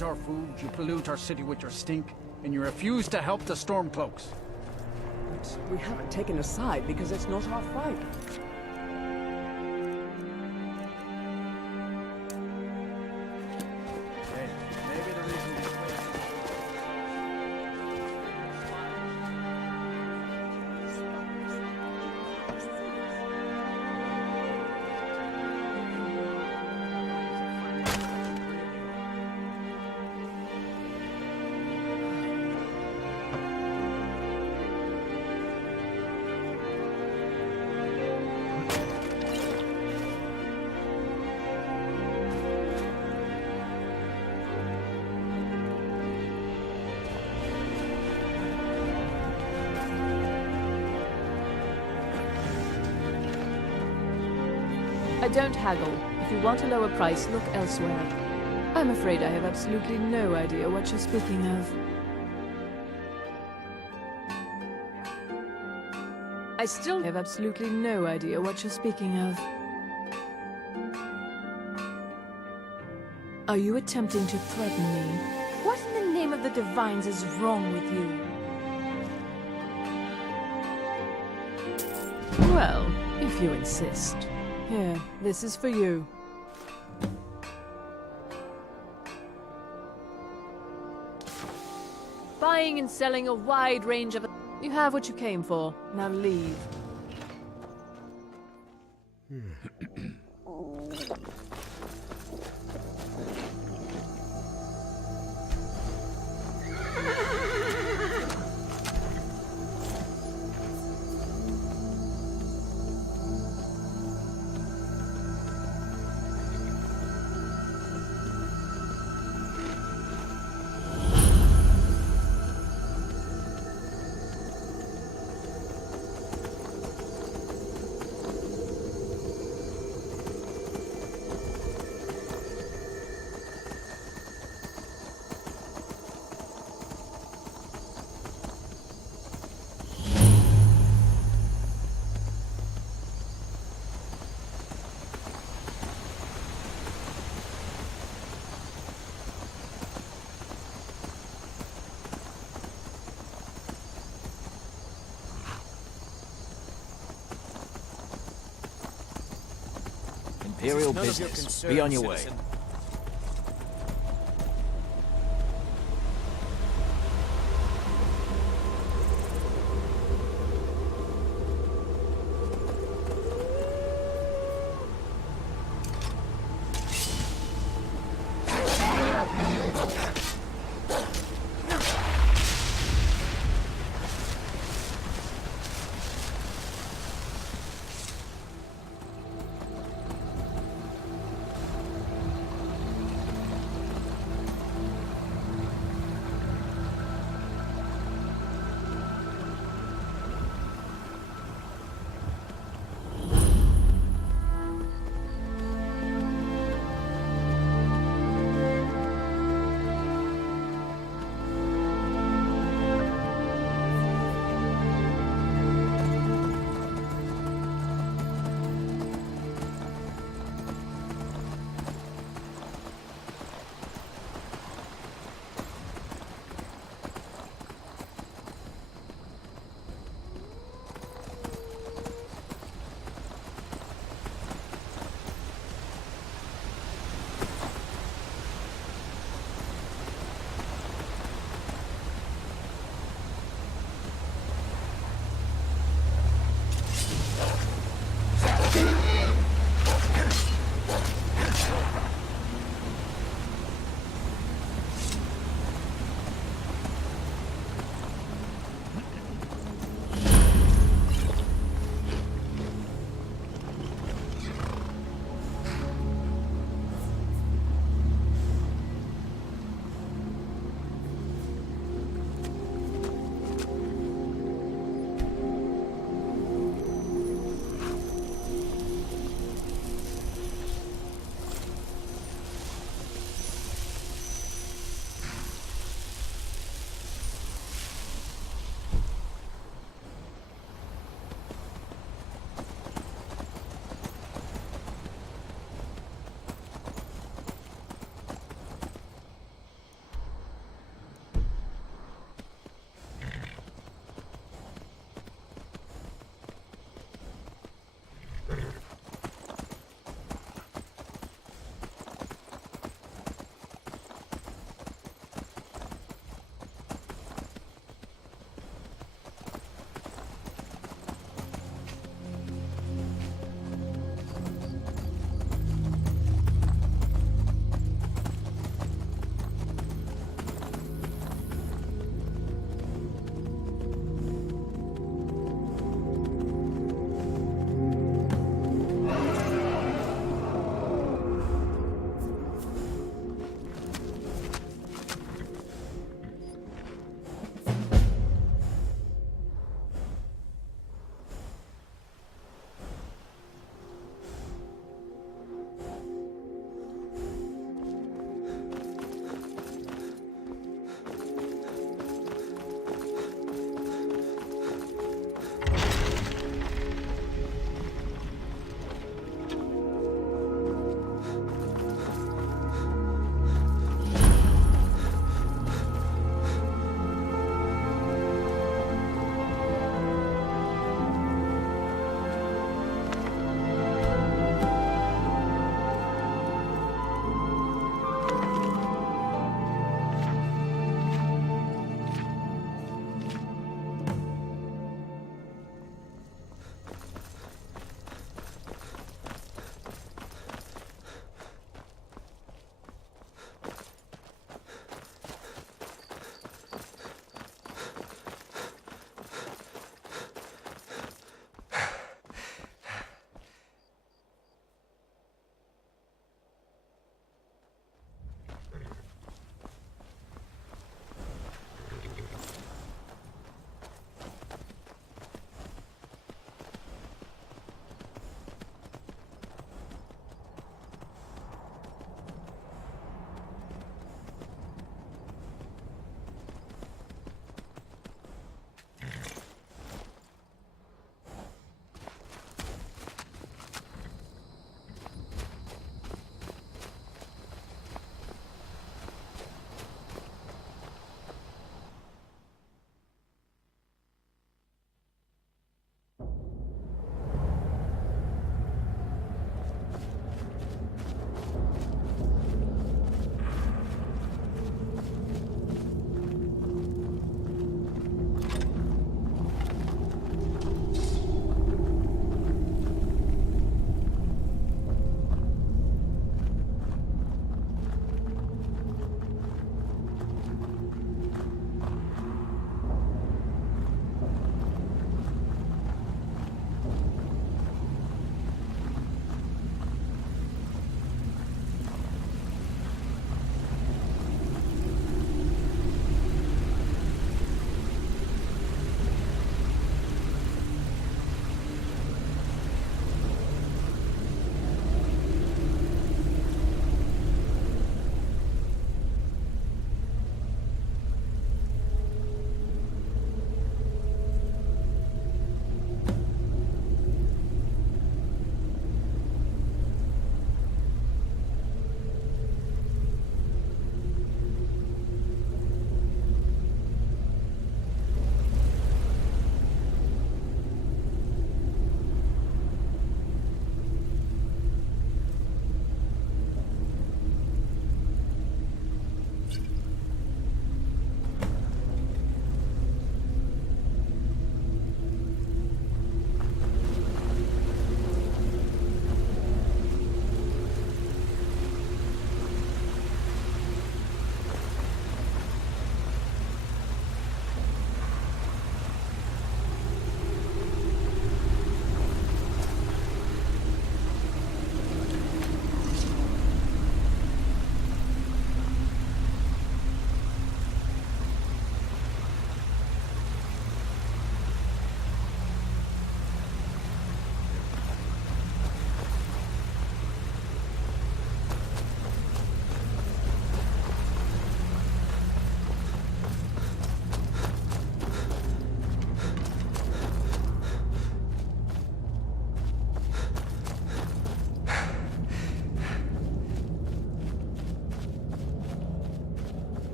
eat our food, you pollute our city with your stink, and you refuse to help the Stormcloaks. But we haven't taken a side because it's not our fight. Maybe the reason these I don't haggle. If you want a lower price, look elsewhere. I'm afraid I have absolutely no idea what you're speaking of. I still have absolutely no idea what you're speaking of. Are you attempting to threaten me? What in the name of the Divines is wrong with you? Well, if you insist. Here, this is for you. Buying and selling a wide range of... You have what you came for. Now leave. Imperial business. Be on your way.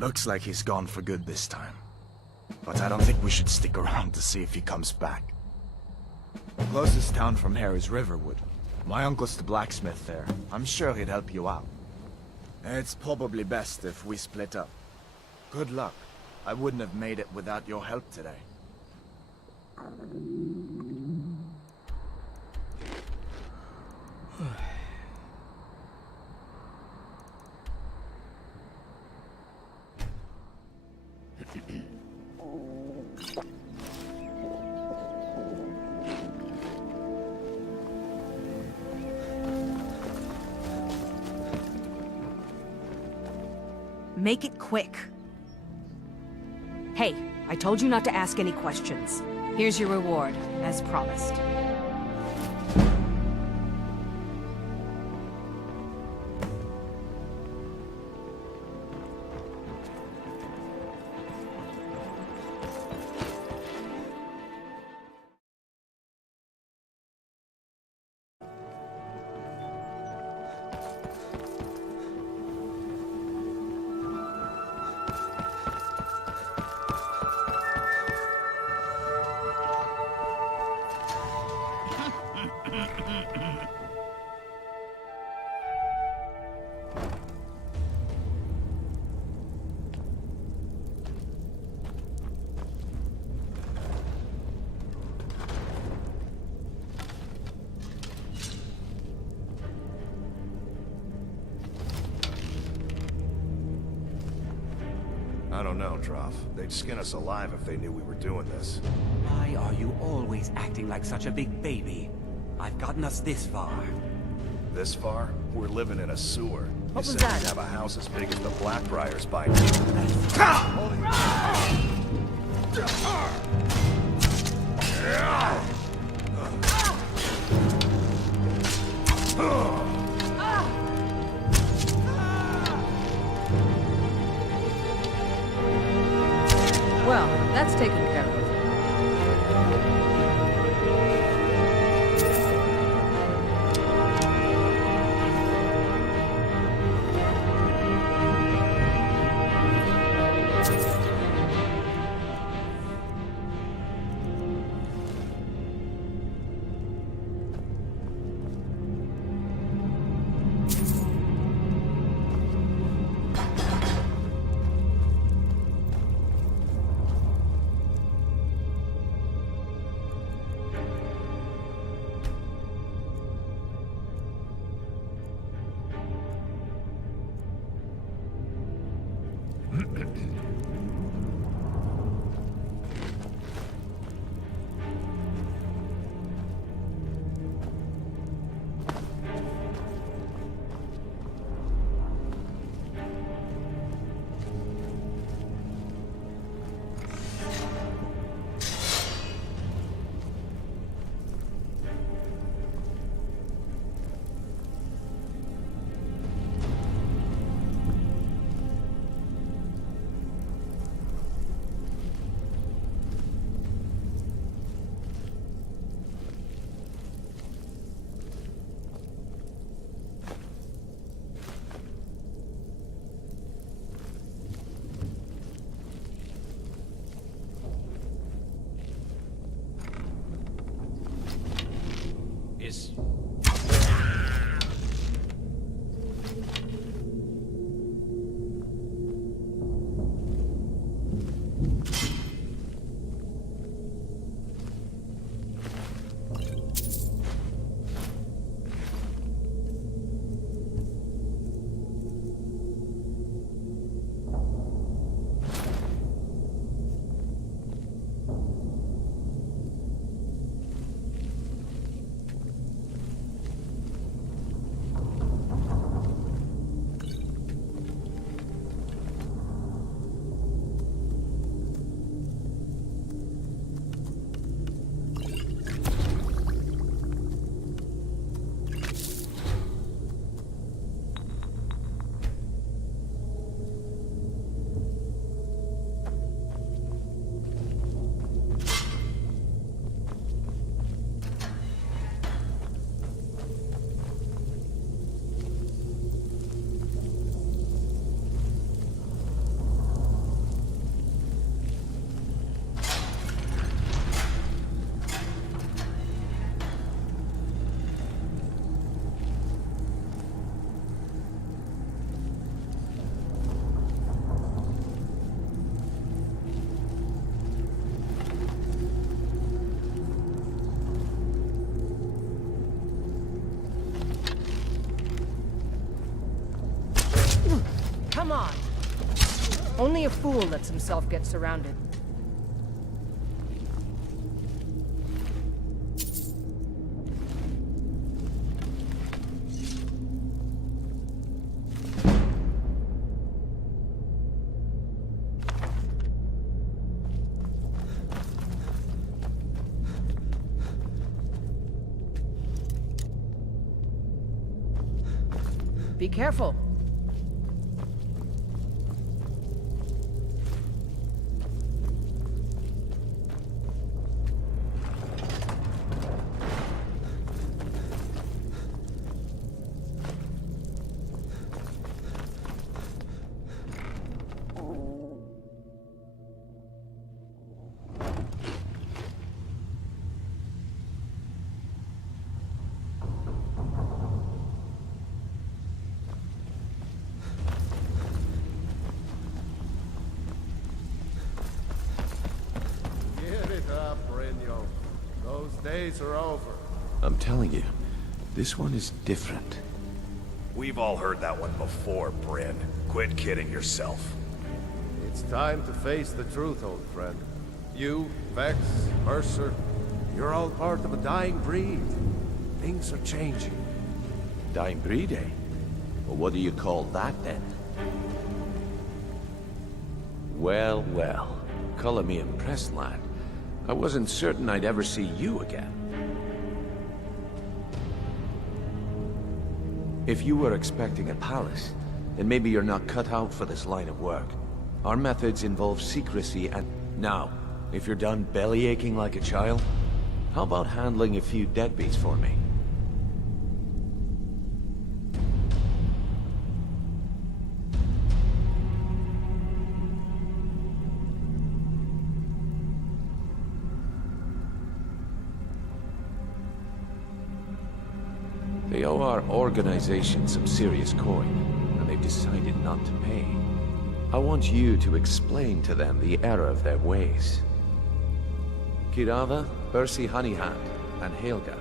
Looks like he's gone for good this time. But I don't think we should stick around to see if he comes back. The closest town from here is Riverwood. My uncle's the blacksmith there. I'm sure he'd help you out. It's probably best if we split up. Good luck. I wouldn't have made it without your help today. Make it quick. Hey, I told you not to ask any questions. Here's your reward, as promised. I don't know, Droff. They'd skin us alive if they knew we were doing this. Why are you always acting like such a big baby? I've gotten us this far. This far? We're living in a sewer. What was You said that? we'd have a house as big as the Blackbriars by now. Well, that's taken care of. Come on. Only a fool lets himself get surrounded. Be careful. Give it up, Brynjolf. Those days are over. I'm telling you, this one is different. We've all heard that one before, Bryn. Quit kidding yourself. It's time to face the truth, old friend. You, Vex, Mercer, you're all part of a dying breed. Things are changing. Dying breed, eh? Well, what do you call that, then? Well, well. Color me impressed, lad. I wasn't certain I'd ever see you again. If you were expecting a palace, then maybe you're not cut out for this line of work. Our methods involve secrecy and... Now, if you're done bellyaching like a child, how about handling a few deadbeats for me? They owe our organization some serious coin, and they've decided not to pay. I want you to explain to them the error of their ways. Keerava, Bersi, and Haelga.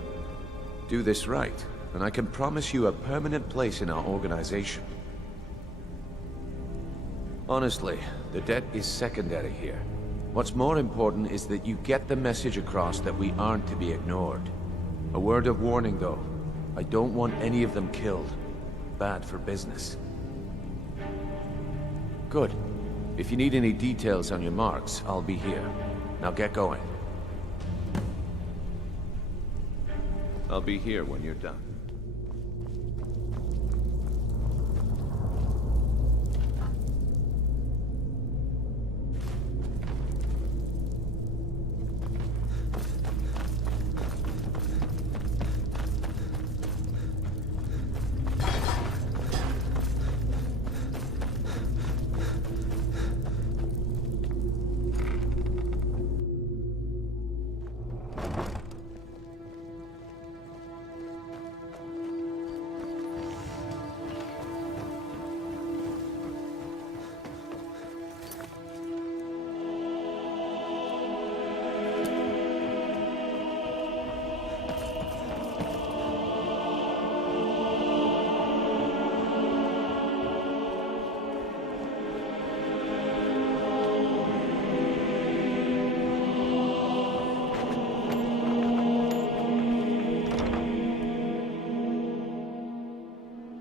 Do this right, and I can promise you a permanent place in our organization. Honestly, the debt is secondary here. What's more important is that you get the message across that we aren't to be ignored. A word of warning, though. I don't want any of them killed. Bad for business. Good. If you need any details on your marks, I'll be here. Now get going. I'll be here when you're done.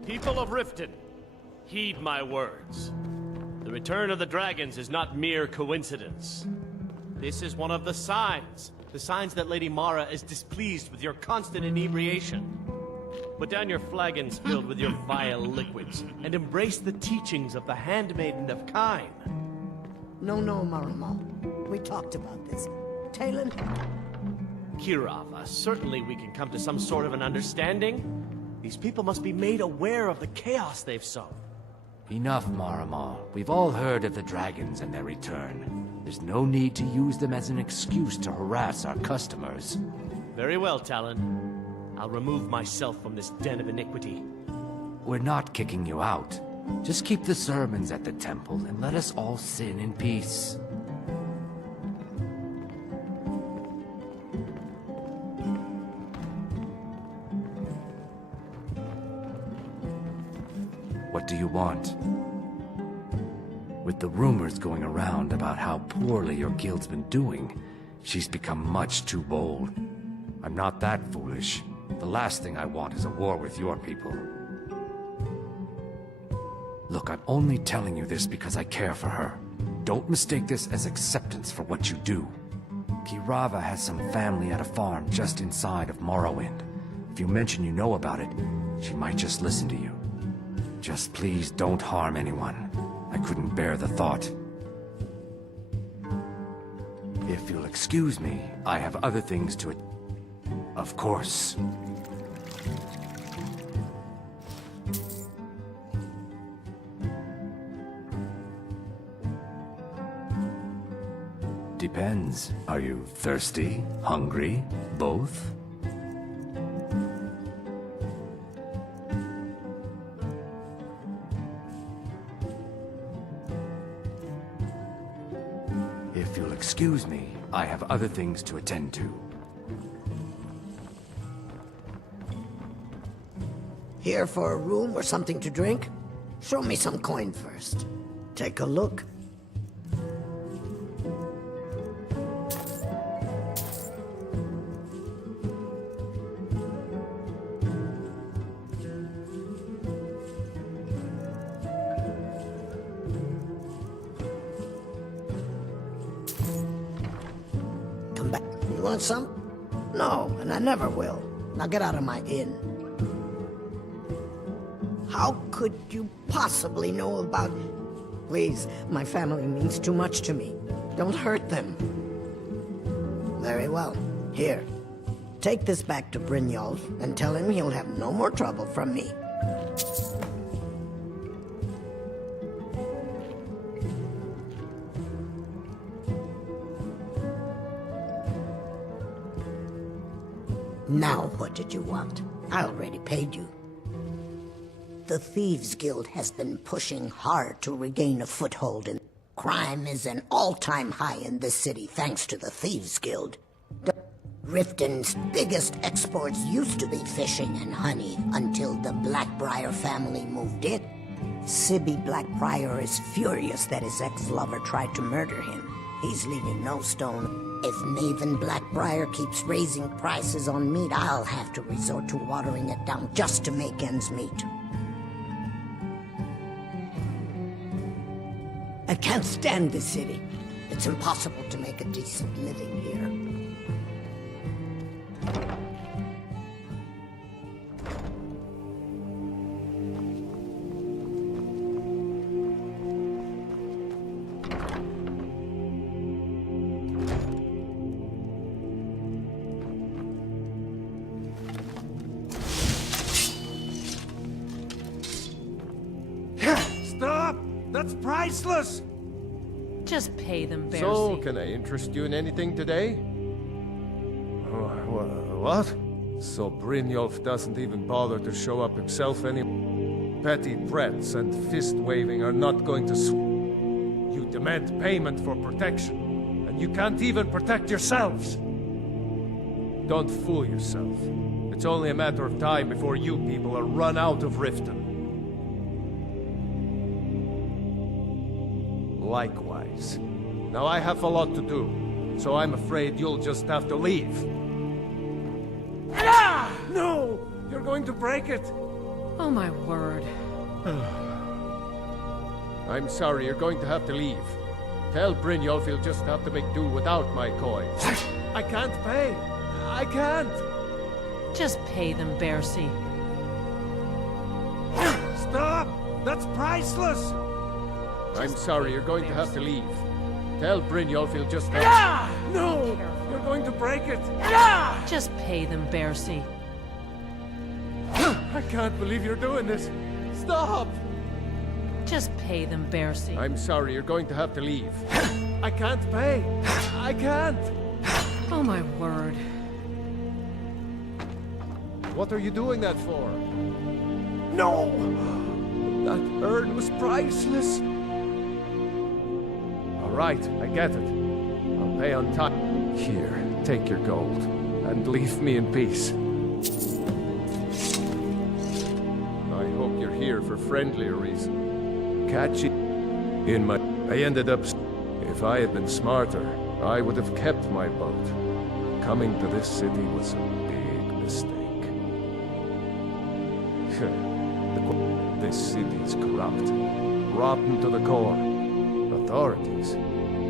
People of Riften, heed my words. The return of the dragons is not mere coincidence. This is one of the signs that Lady Mara is displeased with your constant inebriation. Put down your flagons filled with your vile liquids, and embrace the teachings of the Handmaiden of Kine. No, Marama. We talked about this. Talon? Keerava, certainly we can come to some sort of an understanding. These people must be made aware of the chaos they've sown. Enough, Marama. We've all heard of the dragons and their return. There's no need to use them as an excuse to harass our customers. Very well, Talon. I'll remove myself from this den of iniquity. We're not kicking you out. Just keep the sermons at the temple and let us all sin in peace. What do you want? With the rumors going around about how poorly your guild's been doing, she's become much too bold. I'm not that foolish. The last thing I want is a war with your people. Look, I'm only telling you this because I care for her. Don't mistake this as acceptance for what you do. Keerava has some family at a farm just inside of Morrowind. If you mention you know about it, she might just listen to you. Just please don't harm anyone. I couldn't bear the thought. If you'll excuse me, I have other things to... Of course. Depends. Are you thirsty? Hungry? Both? If you'll excuse me, I have other things to attend to. Here for a room or something to drink? Show me some coin first. Take a look. Come back. You want some? No, and I never will. Now get out of my inn. How could you possibly know about... Please, my family means too much to me. Don't hurt them. Very well. Here. Take this back to Brynjolf and tell him he'll have no more trouble from me. Now what did you want? I already paid you. The Thieves Guild has been pushing hard to regain a foothold in... Crime is an all-time high in this city thanks to the Thieves Guild. Riften's biggest exports used to be fishing and honey until the Blackbriar family moved in. Sibby Blackbriar is furious that his ex-lover tried to murder him. He's leaving no stone. If Maven Blackbriar keeps raising prices on meat, I'll have to resort to watering it down just to make ends meet. I can't stand this city. It's impossible to make a decent living here. Stop! That's priceless! Just pay them, Bersi. So, can I interest you in anything today? What? So Brynjolf doesn't even bother to show up himself anymore? Petty threats and fist-waving are not going to You demand payment for protection, and you can't even protect yourselves! Don't fool yourself. It's only a matter of time before you people are run out of Riften. Likewise. Now I have a lot to do, so I'm afraid you'll just have to leave. Ah! No! You're going to break it! Oh my word. I'm sorry, you're going to have to leave. Tell Brynjolf he'll just have to make do without my coins. I can't pay! I can't! Just pay them, Bersi. Stop! That's priceless! I'm sorry, you're going to have to leave. Tell Brynjolf he'll just have... Ah! No! You're going to break it! Ah! Just pay them, Bersi. I can't believe you're doing this! Stop! Just pay them, Bersi. I'm sorry, you're going to have to leave. I can't pay! I can't! Oh my word. What are you doing that for? No! That urn was priceless! Right, I get it. I'll pay on time. Here, take your gold, and leave me in peace. I hope you're here for friendlier reason. Catching in my... I ended up... If I had been smarter, I would have kept my boat. Coming to this city was a big mistake. This city is corrupt. Rotten to the core. Authorities.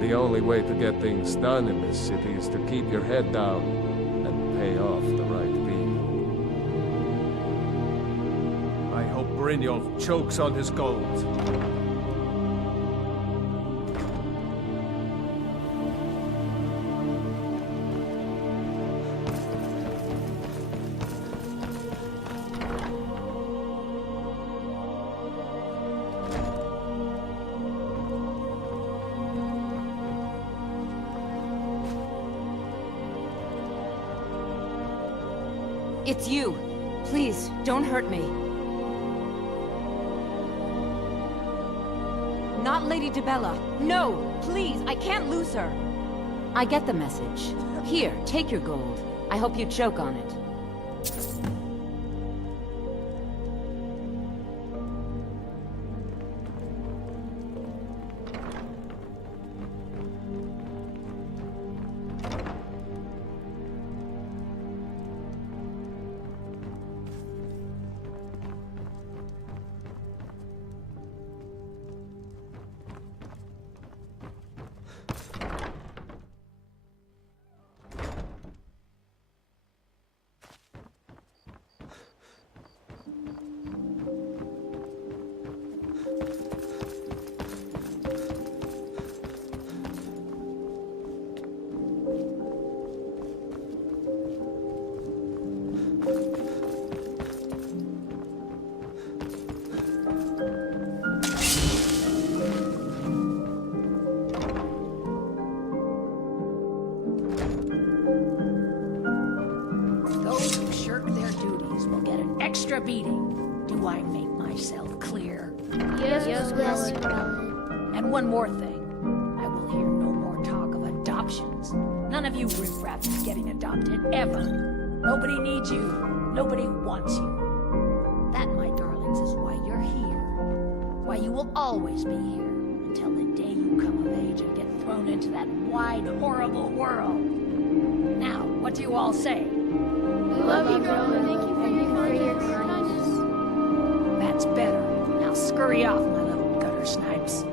The only way to get things done in this city is to keep your head down and pay off the right people. I hope Brynjolf chokes on his gold. It's you. Please, don't hurt me. Not Lady Dibella. No, please, I can't lose her. I get the message. Here, take your gold. I hope you choke on it. Extra beating. Do I make myself clear? Yes, And one more thing. I will hear no more talk of adoptions. None of you riffraff is getting adopted, ever. Nobody needs you. Nobody wants you. That, my darlings, is why you're here. Why you will always be here, until the day you come of age and get thrown into that wide, horrible world. Now, what do you all say? We love you, Grelod. Thank you for your kindness. That's better. Now scurry off, my little gutter snipes.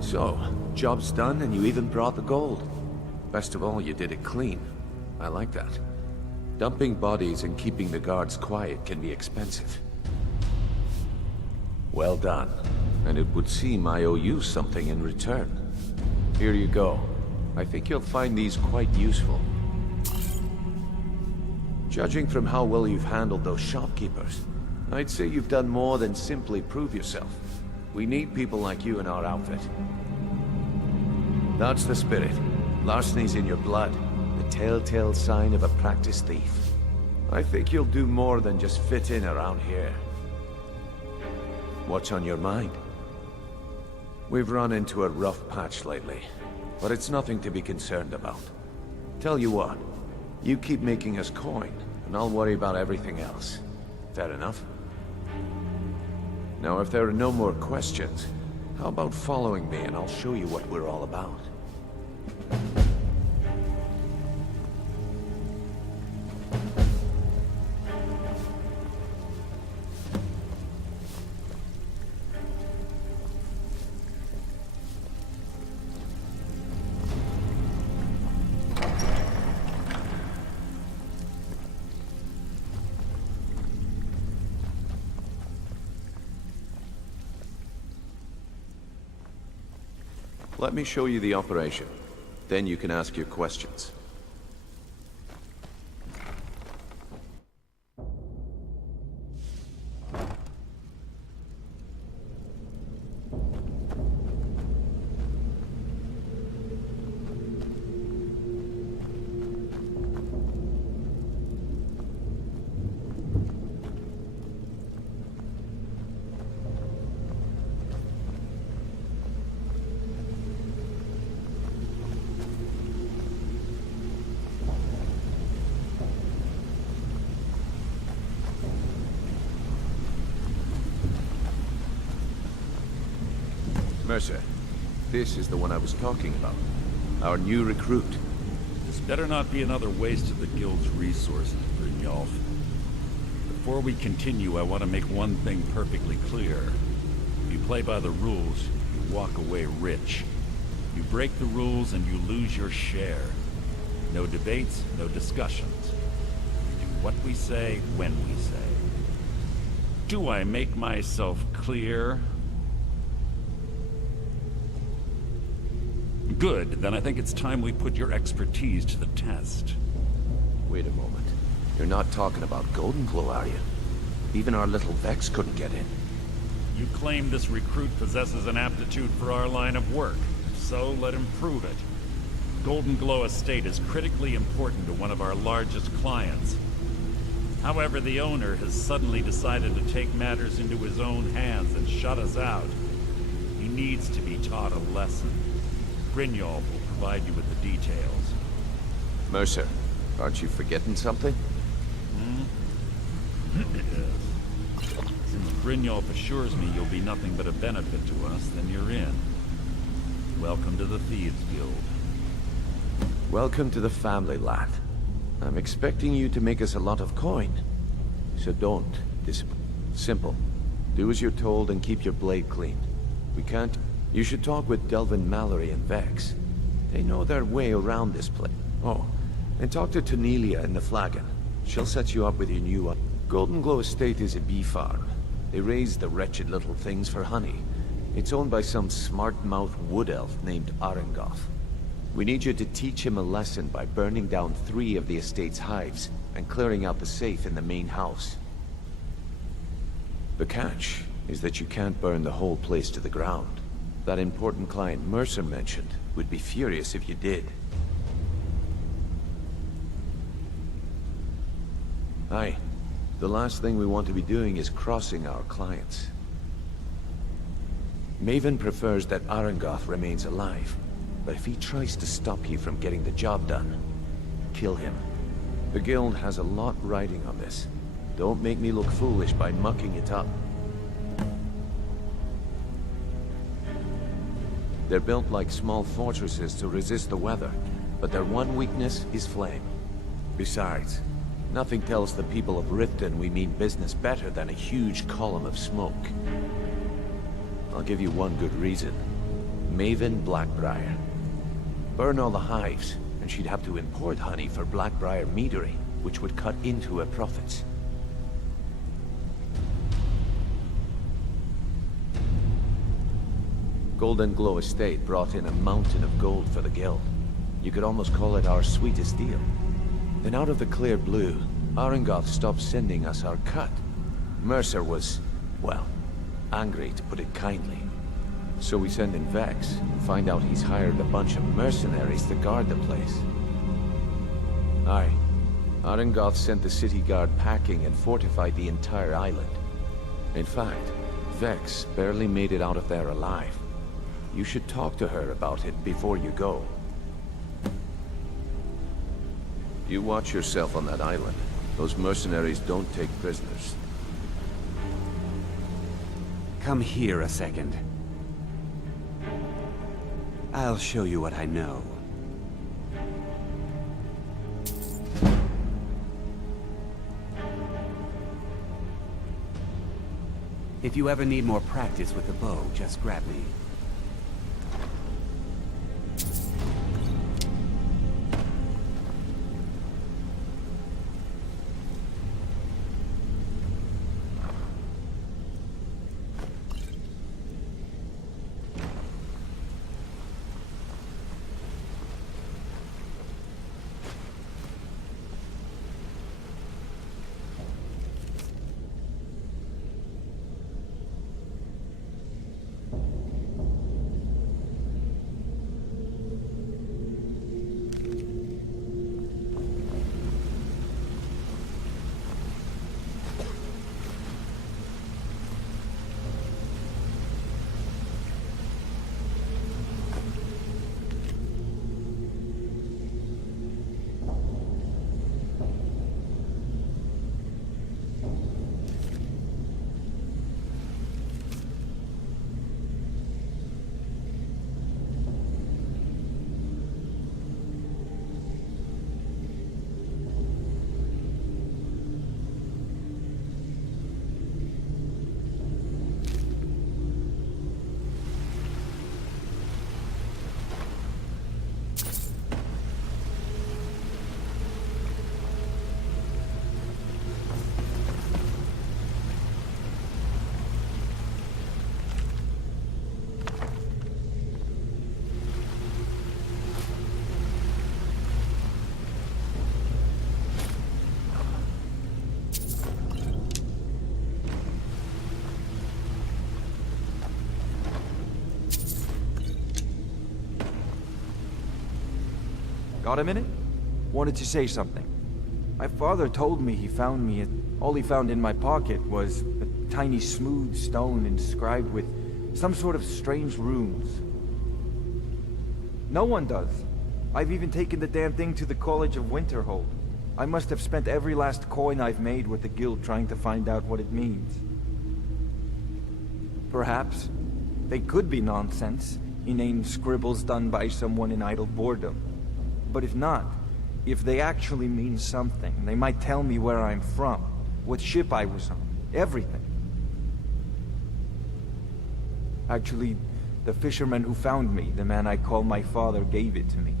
So, job's done and you even brought the gold. Best of all, you did it clean. I like that. Dumping bodies and keeping the guards quiet can be expensive. Well done. and it would seem I owe you something in return. Here you go. I think you'll find these quite useful. Judging from how well you've handled those shopkeepers, I'd say you've done more than simply prove yourself. We need people like you in our outfit. That's the spirit. Larceny's in your blood, the telltale sign of a practiced thief. I think you'll do more than just fit in around here. What's on your mind? We've run into a rough patch lately, but it's nothing to be concerned about. Tell you what, you keep making us coin, and I'll worry about everything else. Fair enough? Now, if there are no more questions, how about following me and I'll show you what we're all about? Let me show you the operation. Then you can ask your questions. Mercer, this is the one I was talking about. Our new recruit. This better not be another waste of the Guild's resources, Brynjolf. Before we continue, I want to make one thing perfectly clear. If you play by the rules, you walk away rich. You break the rules and you lose your share. No debates, no discussions. We do what we say, when we say. Do I make myself clear? Good, then I think it's time we put your expertise to the test. Wait a moment. You're not talking about Goldenglow, are you? Even our little Vex couldn't get in. You claim this recruit possesses an aptitude for our line of work. So let him prove it. Goldenglow Estate is critically important to one of our largest clients. However, the owner has suddenly decided to take matters into his own hands and shut us out. He needs to be taught a lesson. Brynjolf will provide you with the details. Mercer, aren't you forgetting something? Yes. Since Brynjolf assures me you'll be nothing but a benefit to us, then you're in. Welcome to the Thieves Guild. Welcome to the family, lad. I'm expecting you to make us a lot of coin. So don't disappoint. Simple. Do as you're told and keep your blade clean. We can't... You should talk with Delvin Mallory and Vex. They know their way around this place. Oh, and talk to Tanelia in the Flagon. She'll set you up with your new... Goldenglow Estate is a bee farm. They raise the wretched little things for honey. It's owned by some smart-mouthed wood elf named Arengoth. We need you to teach him a lesson by burning down 3 of the estate's hives and clearing out the safe in the main house. The catch is that you can't burn the whole place to the ground. That important client Mercer mentioned would be furious if you did. Aye. The last thing we want to be doing is crossing our clients. Maven prefers that Arengoth remains alive, but if he tries to stop you from getting the job done, kill him. The Guild has a lot riding on this. Don't make me look foolish by mucking it up. They're built like small fortresses to resist the weather, but their one weakness is flame. Besides, nothing tells the people of Riften we mean business better than a huge column of smoke. I'll give you one good reason. Maven Blackbriar. Burn all the hives, and she'd have to import honey for Blackbriar meadery, which would cut into her profits. Goldenglow Estate brought in a mountain of gold for the guild. You could almost call it our sweetest deal. Then out of the clear blue, Arengoth stopped sending us our cut. Mercer was, well, angry to put it kindly. So we send in Vex, and find out he's hired a bunch of mercenaries to guard the place. Aye. Arengoth sent the city guard packing and fortified the entire island. In fact, Vex barely made it out of there alive. You should talk to her about it before you go. You watch yourself on that island. Those mercenaries don't take prisoners. Come here a second. I'll show you what I know. If you ever need more practice with the bow, just grab me. Got a minute? Wanted to say something. My father told me he found me, and all he found in my pocket was a tiny smooth stone inscribed with some sort of strange runes. No one does. I've even taken the damn thing to the College of Winterhold. I must have spent every last coin I've made with the guild trying to find out what it means. Perhaps they could be nonsense, inane scribbles done by someone in idle boredom. But if not, if they actually mean something, they might tell me where I'm from, what ship I was on, everything. Actually, the fisherman who found me, the man I call my father, gave it to me.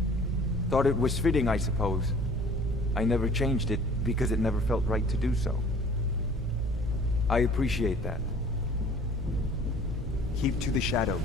Thought it was fitting, I suppose. I never changed it because it never felt right to do so. I appreciate that. Keep to the shadows.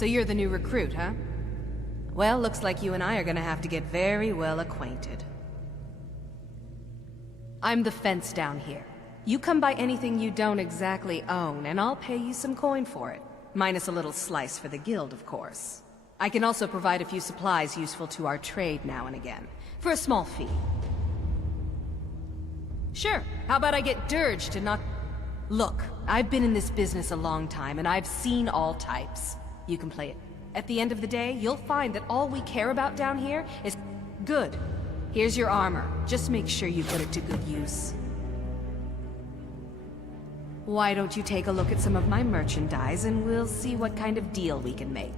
So you're the new recruit, huh? Well, looks like you and I are gonna have to get very well acquainted. I'm the fence down here. You come by anything you don't exactly own, and I'll pay you some coin for it. Minus a little slice for the guild, of course. I can also provide a few supplies useful to our trade now and again, for a small fee. Sure, how about I get Dirge to knock... Look, I've been in this business a long time, and I've seen all types. You can play it. At the end of the day, you'll find that all we care about down here is good. Here's your armor. Just make sure you put it to good use. Why don't you take a look at some of my merchandise, and we'll see what kind of deal we can make.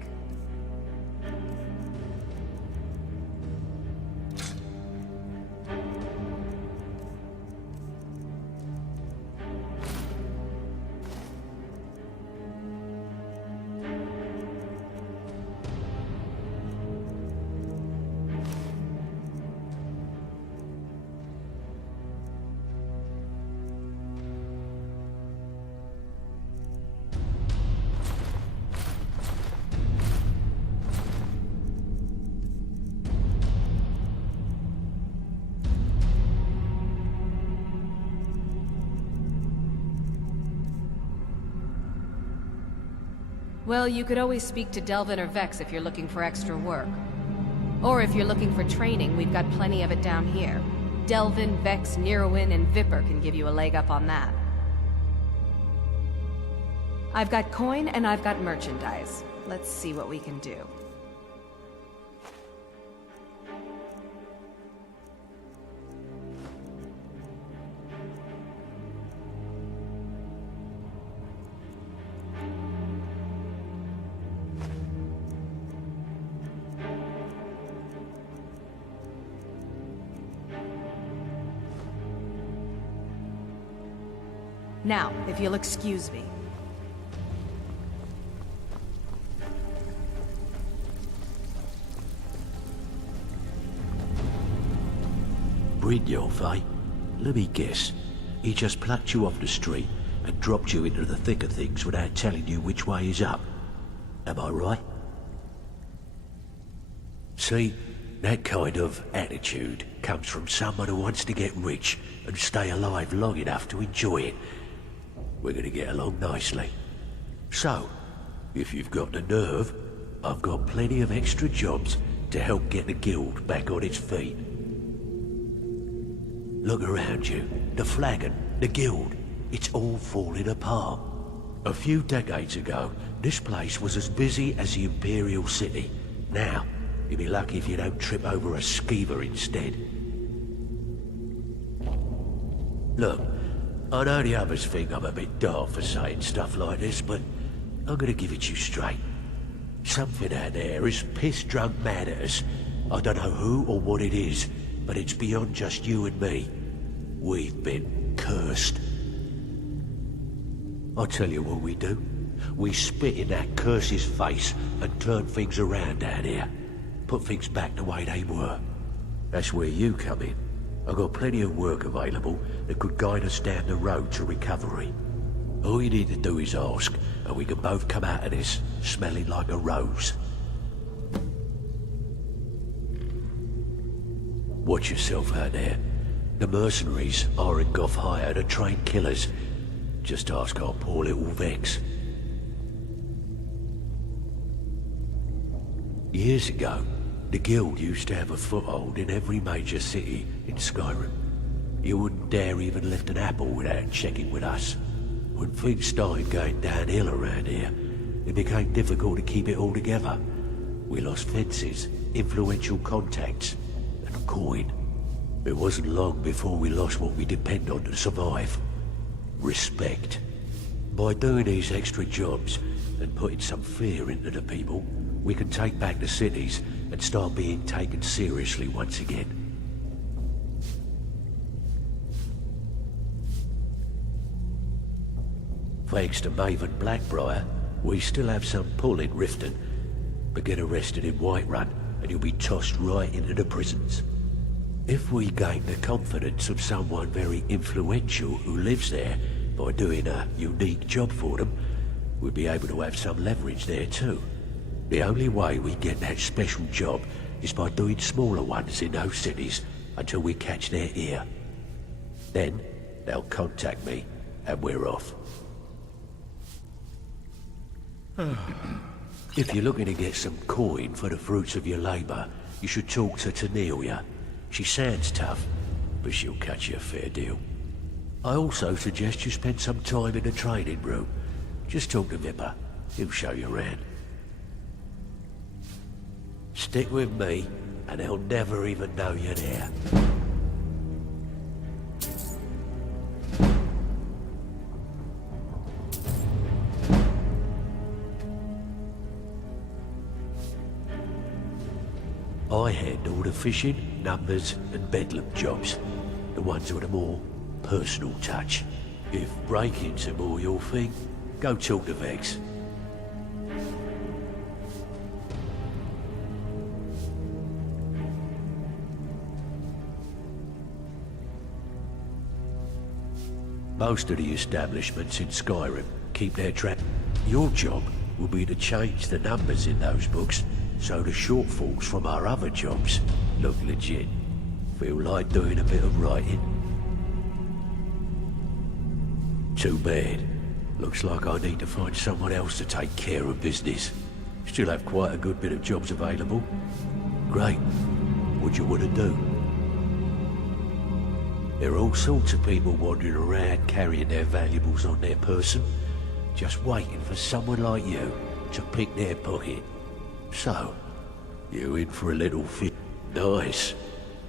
Well, you could always speak to Delvin or Vex if you're looking for extra work. Or if you're looking for training, we've got plenty of it down here. Delvin, Vex, Neruin, and Vipper can give you a leg up on that. I've got coin and I've got merchandise. Let's see what we can do. Now, if you'll excuse me. Brynjolf, eh? Let me guess. He just plucked you off the street and dropped you into the thick of things without telling you which way is up. Am I right? See, that kind of attitude comes from someone who wants to get rich and stay alive long enough to enjoy it. We're gonna get along nicely. So, if you've got the nerve, I've got plenty of extra jobs to help get the guild back on its feet. Look around you. The Flagon, the guild, it's all falling apart. A few decades ago, this place was as busy as the Imperial City. Now, you'll be lucky if you don't trip over a skeever instead. Look, I know the others think I'm a bit daft for saying stuff like this, but I'm gonna give it to you straight. Something out there is piss-drunk mad at us. I don't know who or what it is, but it's beyond just you and me. We've been cursed. I'll tell you what we do. We spit in that curse's face and turn things around down here. Put things back the way they were. That's where you come in. I've got plenty of work available that could guide us down the road to recovery. All you need to do is ask, and we can both come out of this smelling like a rose. Watch yourself out there. The mercenaries aren't got hired to train killers. Just ask our poor little Vex. Years ago, the guild used to have a foothold in every major city in Skyrim. You wouldn't dare even lift an apple without checking with us. When things started going downhill around here, it became difficult to keep it all together. We lost fences, influential contacts, and coin. It wasn't long before we lost what we depend on to survive. Respect. By doing these extra jobs and putting some fear into the people, we can take back the cities and start being taken seriously once again. Thanks to Maven Blackbriar, we still have some pull in Riften, but get arrested in Whiterun and you'll be tossed right into the prisons. If we gain the confidence of someone very influential who lives there by doing a unique job for them, we'll be able to have some leverage there too. The only way we get that special job is by doing smaller ones in those cities until we catch their ear. Then, they'll contact me, and we're off. If you're looking to get some coin for the fruits of your labor, you should talk to Tamriel. She sounds tough, but she'll cut you a fair deal. I also suggest you spend some time in the training room. Just talk to Vipper. He'll show you around. Stick with me, and they'll never even know you're there. I handle the fishing, numbers, and bedlam jobs. The ones with a more personal touch. If breaking's a more your thing, go talk to Vex. Most of the establishments in Skyrim keep their track. Your job will be to change the numbers in those books so the shortfalls from our other jobs look legit. Feel like doing a bit of writing? Too bad. Looks like I need to find someone else to take care of business. Still have quite a good bit of jobs available. Great. What do you want to do? There are all sorts of people wandering around carrying their valuables on their person, just waiting for someone like you to pick their pocket. So, you in for a little fit? Nice.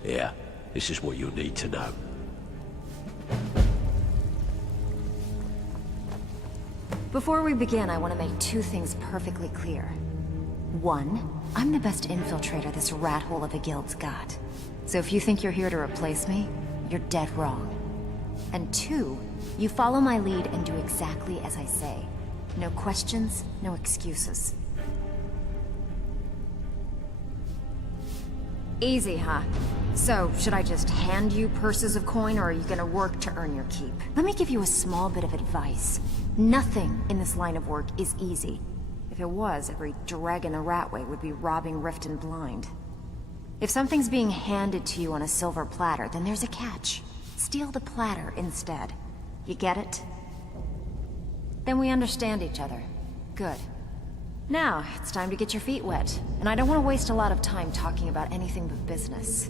Yeah, this is what you'll need to know. Before we begin, I want to make two things perfectly clear. One, I'm the best infiltrator this rat hole of a guild's got. So if you think you're here to replace me, you're dead wrong. And two, you follow my lead and do exactly as I say. No questions, no excuses. Easy, huh? So, should I just hand you purses of coin, or are you gonna work to earn your keep? Let me give you a small bit of advice. Nothing in this line of work is easy. If it was, every dragon in Ratway would be robbing Riften blind. If something's being handed to you on a silver platter, then there's a catch. Steal the platter instead. You get it? Then we understand each other. Good. Now, it's time to get your feet wet, and I don't want to waste a lot of time talking about anything but business.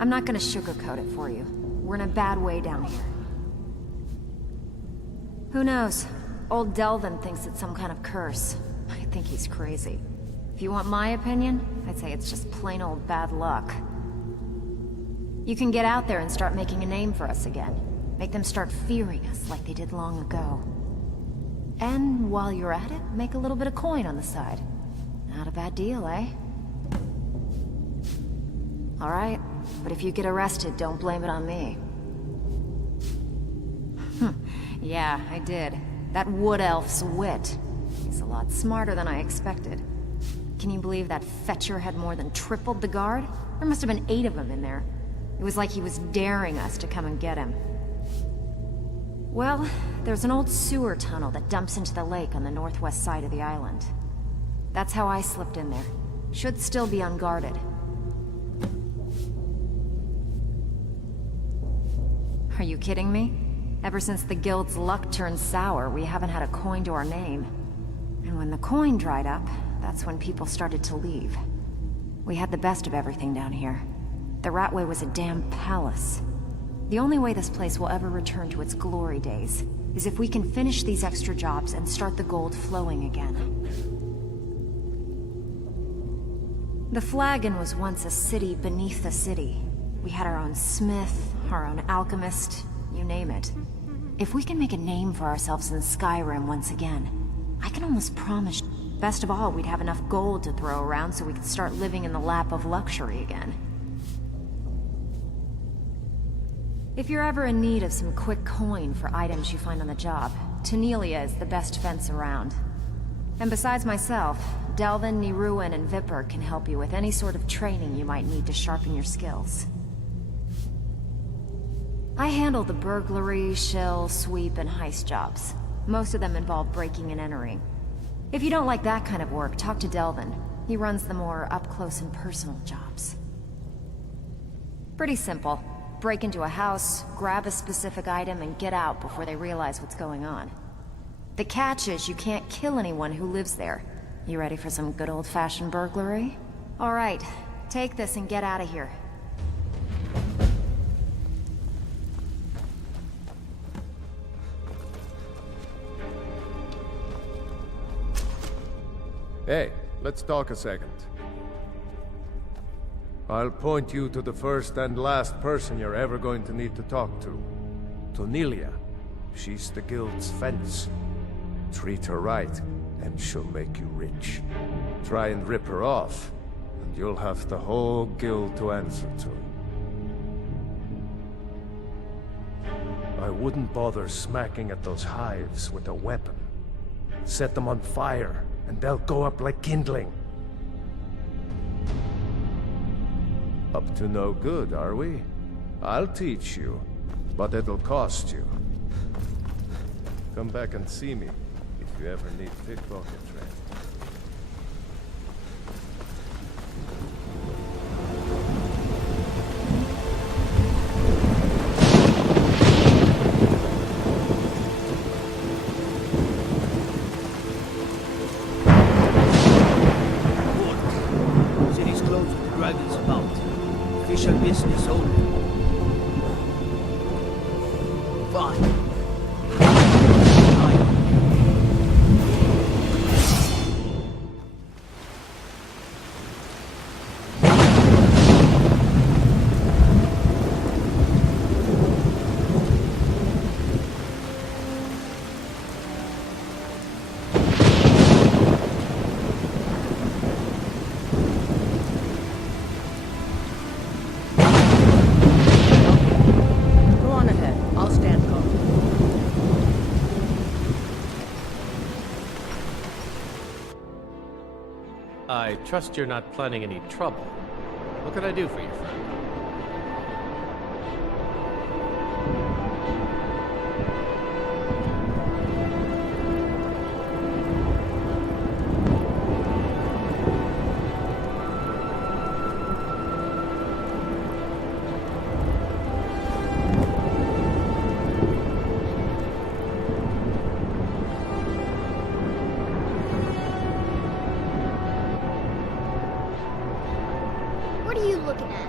I'm not gonna sugarcoat it for you. We're in a bad way down here. Who knows? Old Delvin thinks it's some kind of curse. I think he's crazy. If you want my opinion, I'd say it's just plain old bad luck. You can get out there and start making a name for us again. Make them start fearing us like they did long ago. And while you're at it, make a little bit of coin on the side. Not a bad deal, eh? Alright, but if you get arrested, don't blame it on me. Yeah, I did. That wood elf's wit. He's a lot smarter than I expected. Can you believe that fetcher had more than tripled the guard? There must have been 8 of them in there. It was like he was daring us to come and get him. Well, there's an old sewer tunnel that dumps into the lake on the northwest side of the island. That's how I slipped in there. Should still be unguarded. Are you kidding me? Ever since the guild's luck turned sour, we haven't had a coin to our name. And when the coin dried up, that's when people started to leave. We had the best of everything down here. The Ratway was a damn palace. The only way this place will ever return to its glory days is if we can finish these extra jobs and start the gold flowing again. The Flagon was once a city beneath a city. We had our own smith, our own alchemist, you name it. If we can make a name for ourselves in Skyrim once again, I can almost promise... Best of all, we'd have enough gold to throw around so we could start living in the lap of luxury again. If you're ever in need of some quick coin for items you find on the job, Tamriel is the best fence around. And besides myself, Delvin, Niruin, and Vipper can help you with any sort of training you might need to sharpen your skills. I handle the burglary, shill, sweep, and heist jobs. Most of them involve breaking and entering. If you don't like that kind of work, talk to Delvin. He runs the more up-close and personal jobs. Pretty simple. Break into a house, grab a specific item, and get out before they realize what's going on. The catch is you can't kill anyone who lives there. You ready for some good old-fashioned burglary? Alright, take this and get out of here. Hey, let's talk a second. I'll point you to the first and last person you're ever going to need to talk to. Nelia. She's the guild's fence. Treat her right, and she'll make you rich. Try and rip her off, and you'll have the whole guild to answer to. I wouldn't bother smacking at those hives with a weapon. Set them on fire, and they'll go up like kindling. Up to no good, are we? I'll teach you, but it'll cost you. Come back and see me if you ever need pickpocket training. City's closed with the dragons about. Official business only. Fine. I trust you're not planning any trouble. What can I do for you, friend? What are you looking at?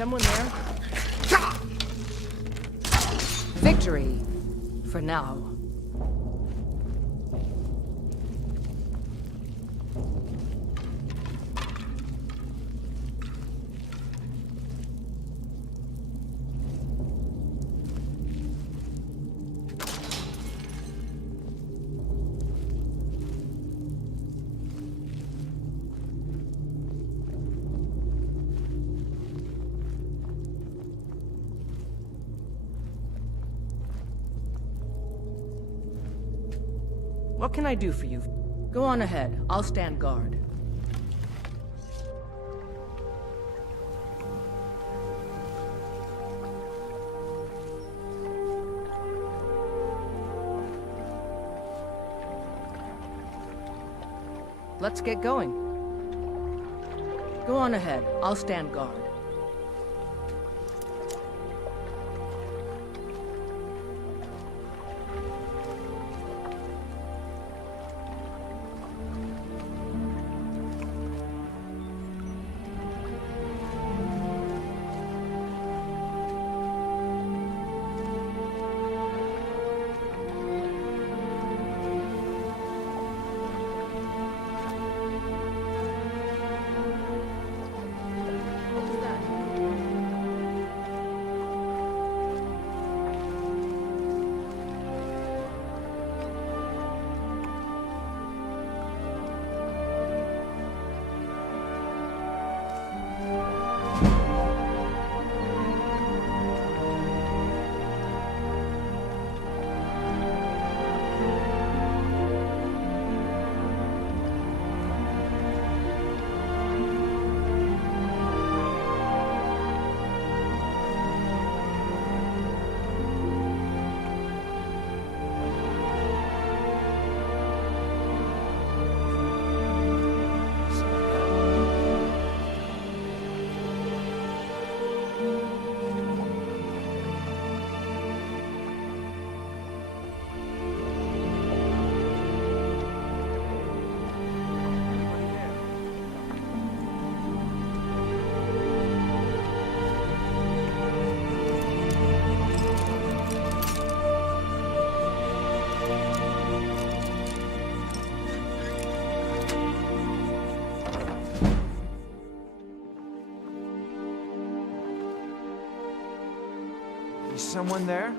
someone there? Victory! For now. What can I do for you? Go on ahead. I'll stand guard. Let's get going. Go on ahead. I'll stand guard. Someone there?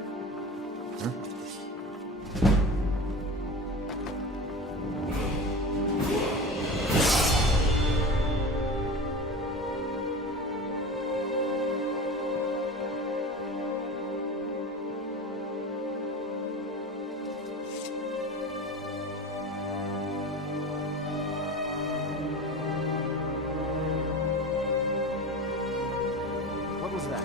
What was that?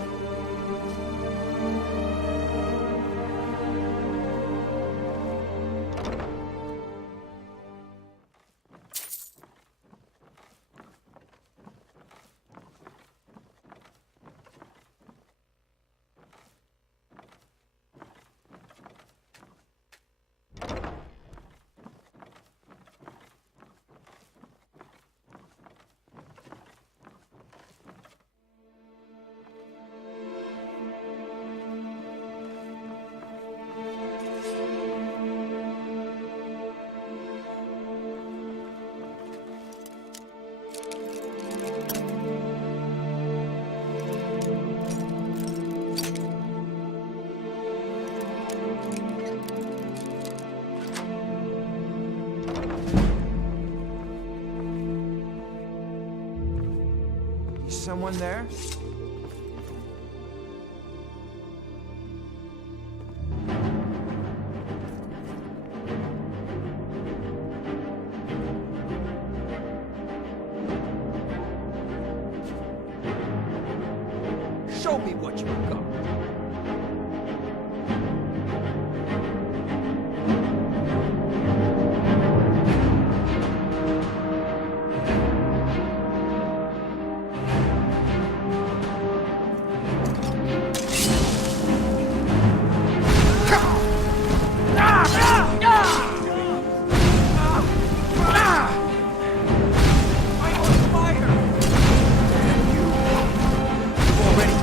Someone there? Show me what you got. Already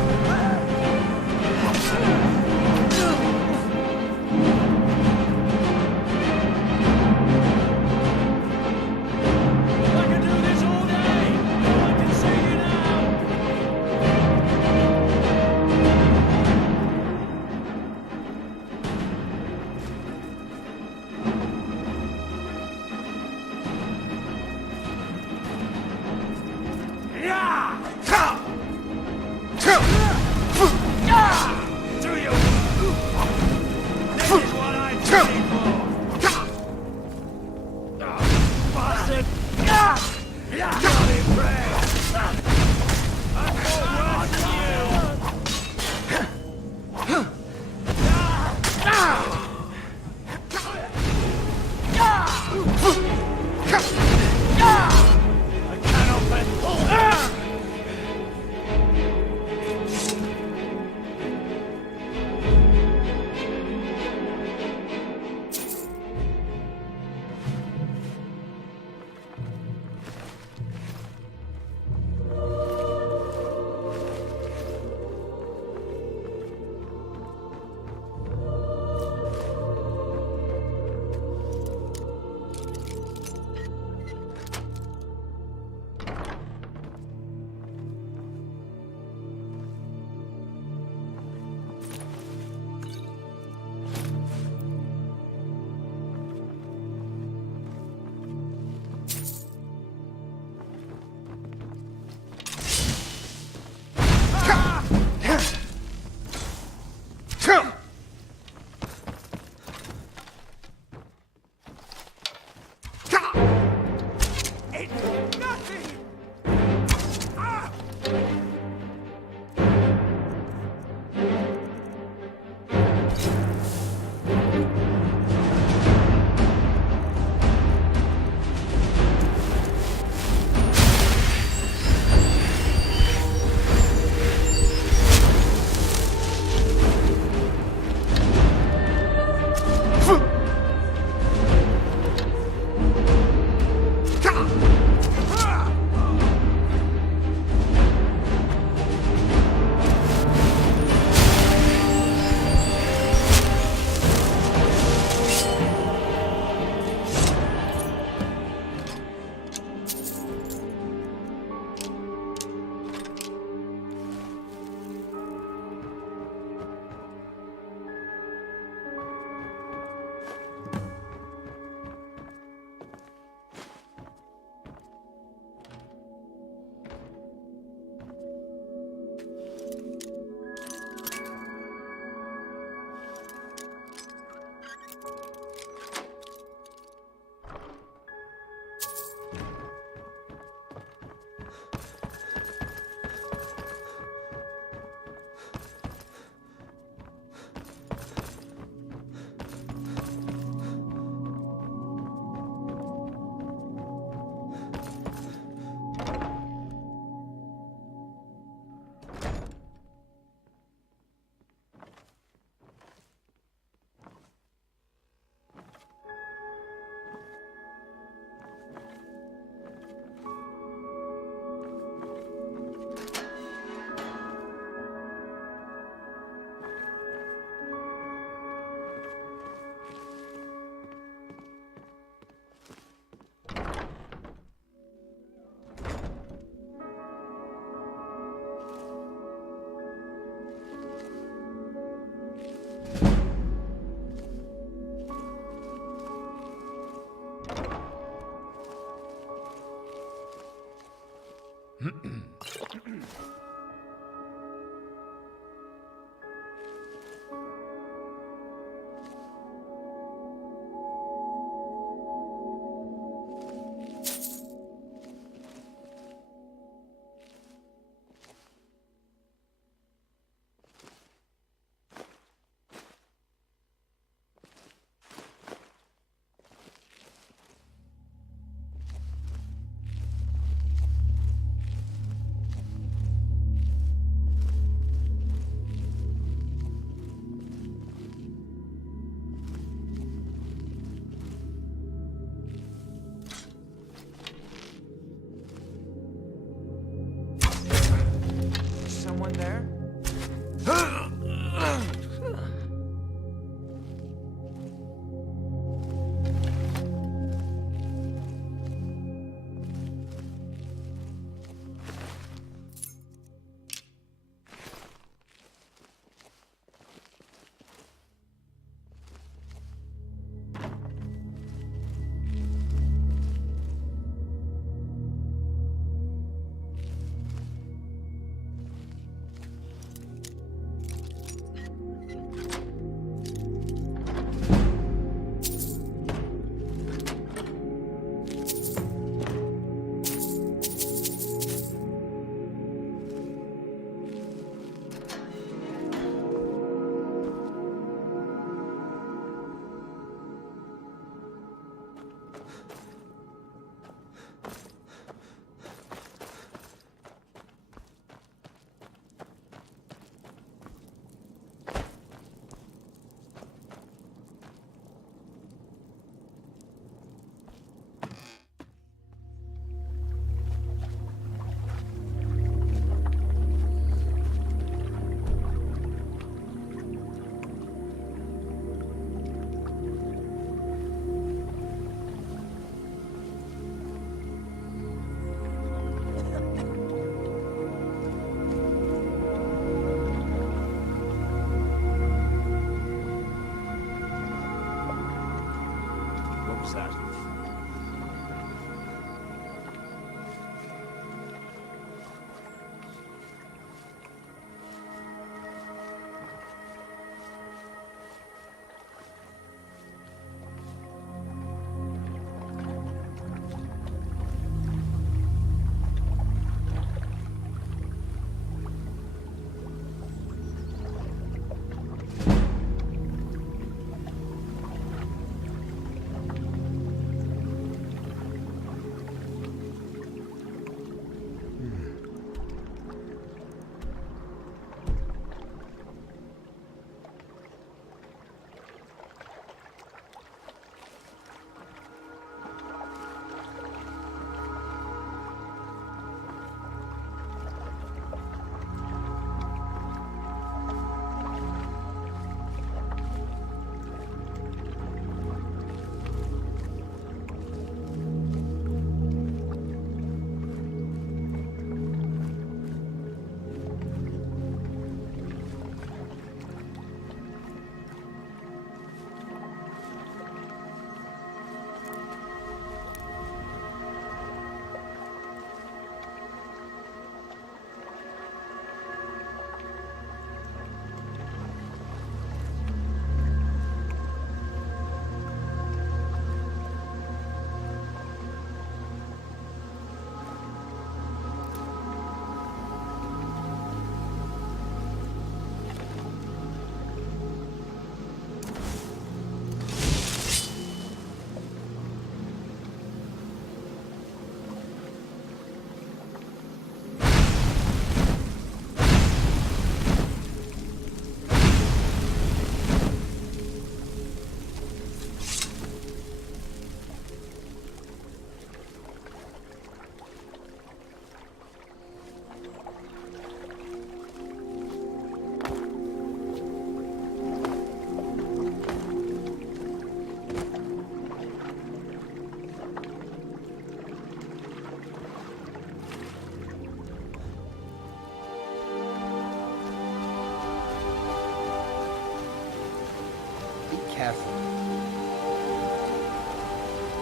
careful.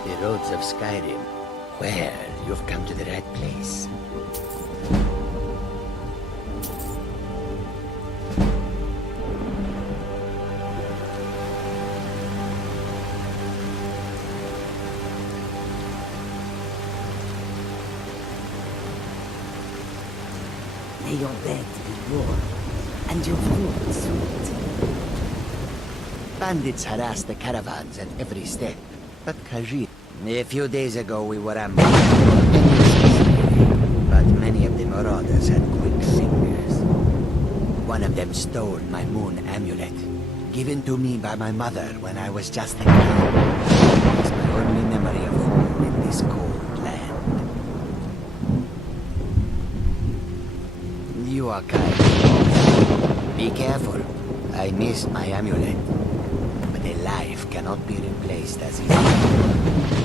The roads of Skyrim. Well, you've come to the right place. May your bed be warm, and your food sweet. Bandits harass the caravans at every step, but Khajiit. A few days ago we were ambushed, but many of the marauders had quick fingers. One of them stole my moon amulet, given to me by my mother when I was just a kid. It's my only memory of home in this cold land. You are kind. Be careful. I missed my amulet, but a life cannot be replaced as easily.